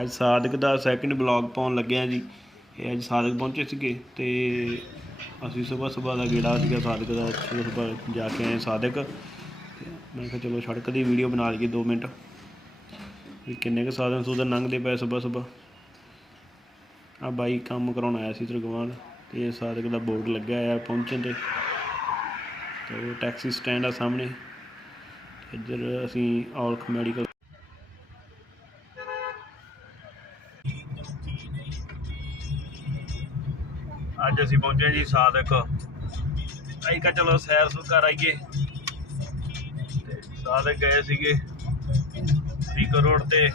ਅੱਜ ਸਾਦਕ ਦਾ second blog ਪਾਉਣ ਲੱਗਿਆ ਜੀ। ਇਹ ਅੱਜ ਸਾਦਕ ਪਹੁੰਚੇ ਸੀਗੇ ਤੇ ਅਸੀਂ ਸਵੇਰ ਸਵੇਰ ਦਾ ਗੇੜਾ ਸੀਗਾ ਸਾਦਕ ਦਾ, ਸਵੇਰ ਸਵੇਰ ਜਾ ਕੇ ਆਏ ਸਾਦਕ। ਤੇ ਮੈਂ ਕਿਹਾ ਚਲੋ ਸੜਕ ਦੀ ਵੀਡੀਓ ਬਣਾ ਲਈਏ 2 ਮਿੰਟ। ਵੀ ਕਿੰਨੇ ਕੁ ਸਾਧਨ ਸੂਧਨ ਲੰਘਦੇ ਪਏ ਸਵੇਰ ਸਵੇਰ। ਆ ਬਾਈ ਕੰਮ ਕਰਾਉਣ ਆਇਆ ਸੀ ਤਰਗਵਾਨ ਤੇ ਇਹ ਸਾਦਕ ਦਾ ਬੋਰਡ ਲੱਗਿਆ ਆ ਪਹੁੰਚਣ ਤੇ। ਤੇ ਟੈਕਸੀ ਸਟੈਂਡ ਆ ਸਾਹਮਣੇ। ਇੱਧਰ ਅਸੀਂ ਔਲਖ ਮੈਡੀਕਲ ਪਹੁੰਚੇ ਜੀ ਸਾਦਕ। ਅਸੀਂ ਕਾ ਚਲੋ ਸੈਰ ਸੁਰ ਕਰ ਆਈਏ। ਤੇ ਸਾਦਕ ਗਏ ਸੀਗੇ ਸਪੀਕਰ ਰੋਡ ਤੇ।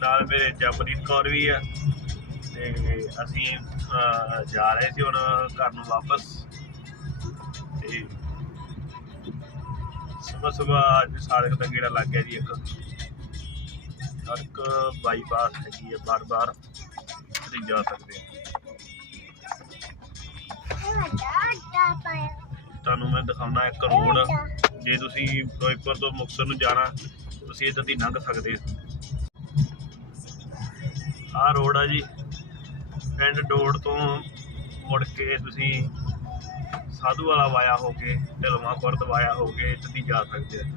ਨਾਲ ਮੇਰੇ ਜਪਰੀਤ ਕੌਰ ਵੀ ਆ। ਤੇ ਅਸੀਂ ਜਾ ਰਹੇ ਸੀ ਹੁਣ ਘਰ ਨੂੰ ਵਾਪਸ। ਤੇ ਸਵੇਰ ਸਵੇਰ ਅੱਜ ਸਾਦਕ ਦਾ ਗੇੜਾ ਲੱਗ ਗਿਆ ਜੀ ਇੱਕ। ਸੜਕ ਬਾਈਪਾਸ ਹੈਗੀ ਆ ਬਾਰ ਬਾਰ ਅਸੀਂ ਜਾ ਸਕਦੇ ਹਾਂ। ਤੁਹਾਨੂੰ ਮੈਂ ਦਿਖਾਉਣਾ ਇੱਕ ਰੋਡ। ਜੇ ਤੁਸੀਂ ਫਿਰੋਜ਼ਪੁਰ ਤੋਂ ਮੁਕਤਸਰ ਨੂੰ ਜਾਣਾ ਤੁਸੀਂ ਇੱਧਰ ਦੀ ਲੰਘ ਸਕਦੇ ਹੋ। ਆਹ ਰੋਡ ਆ ਜੀ। ਪਿੰਡ ਡੋੜ ਤੋਂ ਮੁੜ ਕੇ ਤੁਸੀਂ ਸਾਧੂ ਵਾਲਾ ਵਾਇਆ ਹੋ ਕੇ ਢਲਵਾਂ ਖੁਰਦ ਵਾਇਆ ਹੋ ਕੇ ਇੱਧਰ ਦੀ ਜਾ ਸਕਦੇ ਹੋ।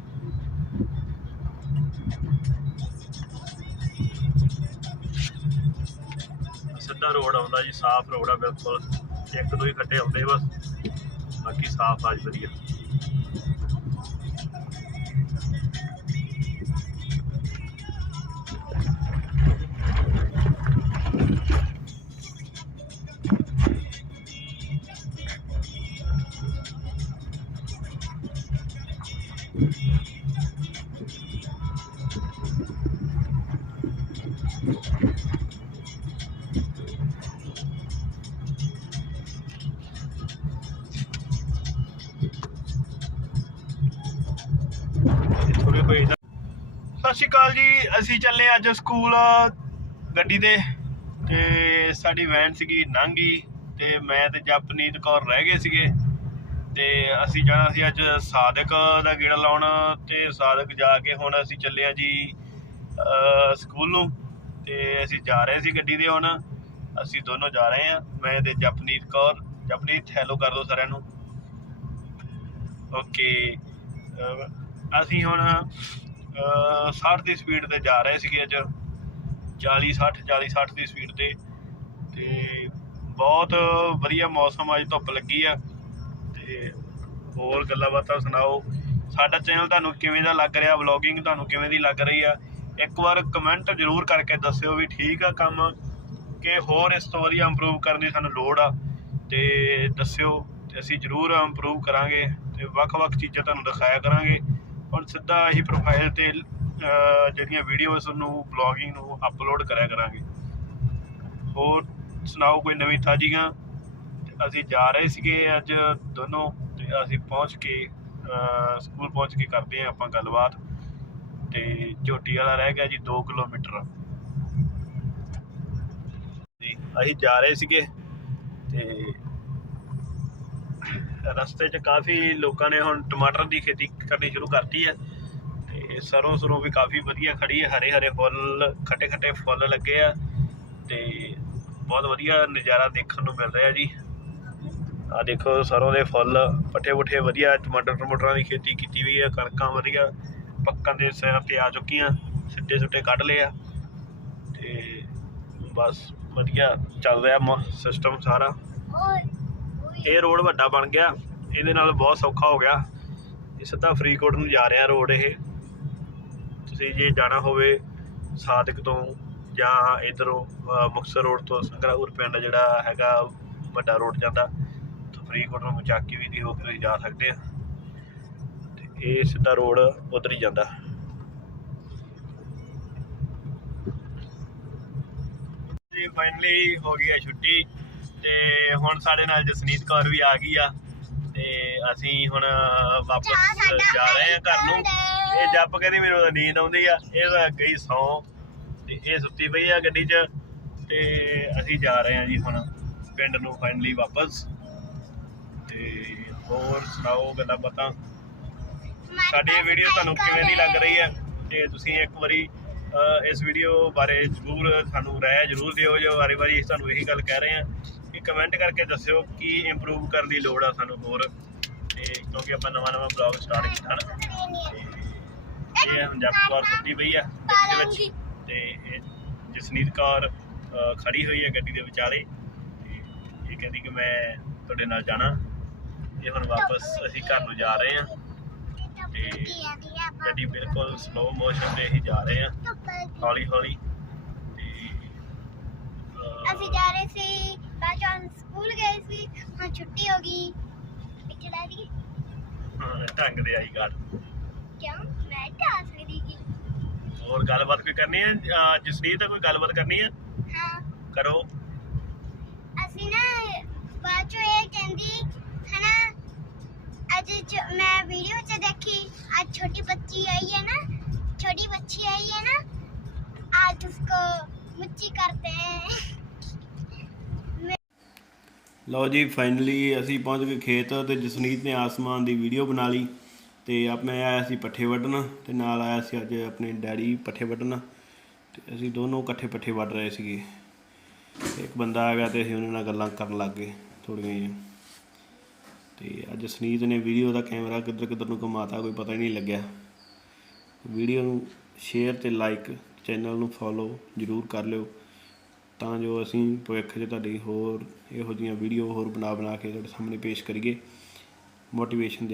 ਸਿੱਧਾ ਰੋਡ ਆਉਂਦਾ ਜੀ ਸਾਫ਼ ਰੋਡ ਆ ਬਿਲਕੁਲ। ਇੱਕ ਦੋ ਹੀ ਖੱਡੇ ਆਉਂਦੇ ਬਸ। ਬਾਕੀ ਸਾਫ਼ ਆ ਜੀ ਵਧੀਆ ਥੋੜੀ ਕੋਈ ਸਤਿ ਸ਼੍ਰੀ ਅਕਾਲ ਜੀ, ਅਸੀਂ ਚੱਲੇ ਅੱਜ ਸਕੂਲ ਗੱਡੀ ਤੇ ਤੇ ਸਾਡੀ ਵੈਨ ਸੀਗੀ ਨਾਂਗੀ ਤੇ ਮੈਂ ਤੇ ਜਪਨੀਤ ਕੌਰ ਰਹਿ ਗਏ ਸੀਗੇ ਤੇ ਅਸੀਂ ਜਾਣਾ ਸੀ ਅੱਜ ਸਾਦਕ ਦਾ ਗੇੜਾ ਲਾਉਣ ਤੇ ਸਾਦਕ ਜਾ ਕੇ ਹੁਣ ਅਸੀਂ ਚੱਲੇ ਆ ਜੀ ਸਕੂਲ ਨੂੰ ਤੇ ਅਸੀਂ ਜਾ ਰਹੇ ਸੀ ਗੱਡੀ ਦੇ ਹੁਣ। ਅਸੀਂ ਦੋਨੋਂ ਜਾ ਰਹੇ ਆ ਮੈਂ ਤੇ ਜਪਨੀਤ ਕੌਰ। ਜਪਨੀਤ ਹੈਲੋ ਕਰ ਦਿਓ ਸਾਰਿਆਂ ਨੂੰ। ਓਕੇ ਅਸੀਂ ਹੁਣ ਅਹ, 60 ਦੀ ਸਪੀਡ ਤੇ ਜਾ ਰਹੇ ਸੀਗੇ ਅੱਜ। 40 60 40 60 ਦੀ ਸਪੀਡ ਤੇ। ਤੇ ਬਹੁਤ ਵਧੀਆ ਮੌਸਮ ਅੱਜ ਧੁੱਪ ਲੱਗੀ ਆ। ਤੇ ਹੋਰ ਗੱਲਾਂ ਬਾਤਾਂ ਸੁਣਾਓ। ਸਾਡਾ ਚੈਨਲ ਤੁਹਾਨੂੰ ਕਿਵੇਂ ਦਾ ਲੱਗ ਰਿਹਾ? ਵਲੌਗਿੰਗ ਤੁਹਾਨੂੰ ਕਿਵੇਂ ਦੀ ਲੱਗ ਰਹੀ ਆ? ਇੱਕ ਵਾਰ ਕਮੈਂਟ ਜ਼ਰੂਰ ਕਰਕੇ ਦੱਸਿਓ ਵੀ ਠੀਕ ਆ ਕੰਮ ਕਿ ਹੋਰ ਇਸ ਤੋਂ ਵਧੀਆ ਇੰਪਰੂਵ ਕਰਨ ਦੀ ਸਾਨੂੰ ਲੋੜ ਆ। ਤੇ ਦੱਸਿਓ ਤੇ ਅਸੀਂ ਜ਼ਰੂਰ ਇੰਪਰੂਵ ਕਰਾਂਗੇ ਤੇ ਵੱਖ-ਵੱਖ ਚੀਜ਼ਾਂ ਤੁਹਾਨੂੰ ਦਿਖਾਇਆ ਕਰਾਂਗੇ। ਹੁਣ ਸਿੱਧਾ ਇਹੀ ਪ੍ਰੋਫਾਈਲ ਤੇ ਜਿਹੜੀਆਂ ਵੀਡੀਓਜ਼ ਨੂੰ ਬਲੌਗਿੰਗ ਨੂੰ ਅਪਲੋਡ ਕਰਿਆ ਕਰਾਂਗੇ। ਹੋਰ ਸੁਣਾਓ, ਕੋਈ ਨਵੀਂ ਤਾਜ਼ੀਆਂ? ਅਸੀਂ ਜਾ ਰਹੇ ਸੀਗੇ ਅੱਜ ਦੋਨੋਂ ਤੇ ਅਸੀਂ ਪਹੁੰਚ ਕੇ ਸਕੂਲ ਪਹੁੰਚ ਕੇ ਕਰਦੇ ਹਾਂ ਆਪਾਂ ਗੱਲਬਾਤ। ਤੇ ਝੋਟੀ ਵਾਲਾ ਰਹਿ ਗਿਆ ਜੀ 2 ਕਿਲੋਮੀਟਰ। ਜੀ, ਅਸੀਂ ਜਾ ਰਹੇ ਸੀਗੇ ਤੇ ਰਸਤੇ 'ਚ ਕਾਫੀ ਲੋਕਾਂ ਨੇ ਹੁਣ ਟਮਾਟਰ ਦੀ ਖੇਤੀ ਕਰਨੀ ਸ਼ੁਰੂ ਕਰਤੀ ਹੈ। ਤੇ ਸਰੋਂ ਸਰੋਂ ਵੀ ਕਾਫੀ ਵਧੀਆ ਖੜੀ ਹੈ, ਹਰੇ ਹਰੇ ਫੁੱਲ, ਖੱਟੇ ਖੱਟੇ ਫੁੱਲ ਲੱਗੇ ਆ। ਤੇ ਬਹੁਤ ਵਧੀਆ ਨਜ਼ਾਰਾ ਦੇਖਣ ਨੂੰ ਮਿਲ ਰਿਹਾ ਜੀ। ਆ ਦੇਖੋ ਸਰੋਂ ਦੇ ਫੁੱਲ, ਪੱਠੇ ਪੁੱਠੇ ਵਧੀਆ, ਟਮਾਟਰ ਟਮਾਟਰਾਂ ਦੀ ਖੇਤੀ ਕੀਤੀ ਹੋਈ ਹੈ, ਕਣਕਾਂ ਵਧੀਆ, ਪੱਕਣ ਦੇ ਸਿਰ ਤੇ ਆ ਚੁੱਕੀਆਂ, ਸਿੱਟੇ ਸੁੱਟੇ ਕੱਢ ਲਏ ਆ। ਤੇ ਬਸ ਵਧੀਆ ਚੱਲ ਰਿਹਾ ਸਿਸਟਮ ਸਾਰਾ। ਇਹ ਰੋਡ ਵੱਡਾ ਬਣ ਗਿਆ। ਇਹਦੇ ਨਾਲ ਬਹੁਤ ਸੌਖਾ ਹੋ ਗਿਆ। ਇਹ ਸਿੱਧਾ ਫਰੀਦਕੋਟ ਨੂੰ ਜਾ ਰਿਹਾ ਰੋਡ ਇਹ। ਤੁਸੀਂ ਜੇ ਜਾਣਾ ਹੋਵੇ ਸਾਦਕ ਤੋਂ ਜਾਂ ਇਧਰੋਂ ਮੁਕਤਸਰ ਰੋਡ ਤੋਂ ਸੰਗਰਾਪੁਰ ਪਿੰਡ ਜਿਹੜਾ ਹੈਗਾ, ਵੱਡਾ ਰੋਡ ਜਾਂਦਾ, ਤਾਂ ਫਰੀਦਕੋਟ ਨੂੰ ਮਚਾਕੀ ਵੀ ਦੀ ਹੋ ਕੇ ਤੁਸੀਂ ਜਾ ਸਕਦੇ ਆ। ਤੇ ਇਹ ਸਿੱਧਾ ਰੋਡ ਉਧਰ ਹੀ ਜਾਂਦਾ। ਜੀ ਫਾਈਨਲੀ ਹੋ ਗਈ ਹੈ ਛੁੱਟੀ ਤੇ ਹੁਣ ਸਾਡੇ ਨਾਲ ਜਸਨੀਤ ਕੌਰ ਵੀ ਆ ਗਈ ਆ ਤੇ ਅਸੀਂ ਹੁਣ ਵਾਪਸ ਜਾ ਰਹੇ ਆ ਘਰ ਨੂੰ। ਇਹ ਜੱਪ ਕਹਿੰਦੀ ਮੈਨੂੰ ਨੀਂਦ ਆਉਂਦੀ ਆ ਇਹ ਤਾਂ ਗਈ ਸੌ ਤੇ ਇਹ ਸੁੱਤੀ ਪਈ ਆ ਗੱਡੀ 'ਚ ਤੇ ਅਸੀਂ ਜਾ ਰਹੇ ਆ ਜੀ ਹੁਣ ਪਿੰਡ ਨੂੰ ਫਾਈਨਲੀ ਵਾਪਸ। ਤੇ ਹੋਰ ਸੁਣਾਓ ਗੱਲਾਂ ਬਾਤਾਂ? ਸਾਡੀ ਇਹ ਵੀਡੀਓ ਤੁਹਾਨੂੰ ਕਿਵੇਂ ਦੀ ਲੱਗ ਰਹੀ ਹੈ? ਤੇ ਤੁਸੀਂ ਇੱਕ ਵਾਰੀ ਇਸ ਵੀਡੀਓ ਬਾਰੇ ਜ਼ਰੂਰ ਸਾਨੂੰ ਰਾਏ ਜ਼ਰੂਰ ਦਿਓ ਜੋ ਵਾਰੀ ਵਾਰੀ ਤੁਹਾਨੂੰ ਇਹੀ ਗੱਲ ਕਹਿ ਰਹੇ ਹਾਂ ਕਿ ਕਮੈਂਟ ਕਰਕੇ ਦੱਸਿਓ ਕੀ ਇੰਪਰੂਵ ਕਰਨ ਦੀ ਲੋੜ ਆ ਸਾਨੂੰ ਹੋਰ। ਤੇ ਕਿਉਂਕਿ ਆਪਾਂ ਨਵਾਂ ਨਵਾਂ ਬਲੌਗ ਸਟਾਰਟ ਕੀਤਾ ਨਾ ਇਹ ਹੁਣ ਜੱਟ ਕੌਰ ਸੁੱਤੀ ਪਈ ਆ ਗੱਡੀ ਦੇ ਵਿੱਚ ਤੇ ਇਹ ਜਸਨੀਤ ਕੌਰ ਅਹ, ਖੜੀ ਹੋਈ ਹੈ ਗੱਡੀ ਦੇ ਵਿਚਾਲੇ ਤੇ ਇਹ ਕਹਿੰਦੀ ਕਿ ਮੈਂ ਤੁਹਾਡੇ ਨਾਲ ਜਾਣਾ। ਇਹ ਹੁਣ ਵਾਪਸ ਅਸੀਂ ਘਰ ਨੂੰ ਜਾ ਰਹੇ ਹਾਂ। ਤੇ ਗੱਡੀ ਬਿਲਕੁਲ ਸਲੋ ਮੋਸ਼ਨ ਤੇ ਹੀ ਜਾ ਰਹੇ ਹਾਂ। ਹੌਲੀ ਹੌਲੀ। ਤੇ ਅਸੀਂ ਜਾ ਰਹੇ ਸੀ ਬਾਅਦ ਸਕੂਲ ਗਏ ਸੀ। ਹੁਣ ਛੁੱਟੀ ਹੋ ਗਈ। ਪਿੱਛੇ ਲਾ ਦੀ ਹਾਂ, ਢੰਗ ਦੇ ਆਈ ਗੱਲ। ਕਿਉਂ? ਮੈਂ ਤਾਂ ਆ ਸਕਦੀ ਸੀ ਹੋਰ ਗੱਲਬਾਤ ਕੋਈ ਕਰਨੀ ਹੈ ਜਸਨੀਤ ਕੋਈ ਗੱਲਬਾਤ ਕਰਨੀ ਹੈ ਹਾਂ। ਕਰੋ। ਦੇਖੀ ਅੱਜ ਛੋਟੀ ਬੱਚੀ आई है ना छोटी बच्ची आई है ना आज उसको मुच्ची करते हैं ਲਓ ਜੀ ਫਾਈਨਲੀ ਅਸੀਂ ਪਹੁੰਚ ਗਏ ਖੇਤ ਤੇ ਜਸਨੀਤ ਨੇ ਆਸਮਾਨ ਦੀ ਵੀਡੀਓ ਬਣਾ ਲਈ ਤੇ ਆਪ ਮੈਂ ਆਇਆ ਸੀ ਪੱਠੇ ਵੱਢਣ ਤੇ ਨਾਲ ਆਇਆ ਸੀ ਅੱਜ ਆਪਣੇ ਡੈਡੀ ਪੱਠੇ ਵੱਢਣ ਤੇ ਅਸੀਂ ਦੋਨੋਂ ਇਕੱਠੇ ਪੱਠੇ ਵੱਢ ਰਹੇ ਸੀਗੇ ਤੇ ਇੱਕ ਬੰਦਾ ਆ ਗਿਆ ਤੇ ਅਸੀਂ ਉਹਨਾਂ ਨਾਲ ਗੱਲਾਂ ਕਰਨ ਲੱਗ ਗਏ ਥੋੜੀਆਂ ਜਿਹੀਆਂ ਤੇ ਅੱਜ ਜਸਨੀਤ ਨੇ ਵੀਡੀਓ ਦਾ ਕੈਮਰਾ ਕਿੱਧਰ ਕਿੱਧਰ ਨੂੰ ਘੁਮਾਤਾ ਕੋਈ ਪਤਾ ਹੀ ਨਹੀਂ ਲੱਗਿਆ। ਵੀਡੀਓ ਨੂੰ ਸ਼ੇਅਰ ਤੇ ਲਾਈਕ ਚੈਨਲ ਨੂੰ ਫੋਲੋ ਜ਼ਰੂਰ ਕਰ ਲਿਓ। ਤਾਂ ਜੋ ਅਸੀਂ ਭਵਿੱਖ 'ਚ ਤੁਹਾਡੀ ਹੋਰ ਇਹੋ ਜਿਹੀਆਂ ਵੀਡੀਓ ਹੋਰ ਬਣਾ ਬਣਾ ਕੇ ਤੁਹਾਡੇ ਸਾਹਮਣੇ ਪੇਸ਼ ਕਰੀਏ। ਮੋਟੀਵੇਸ਼ਨ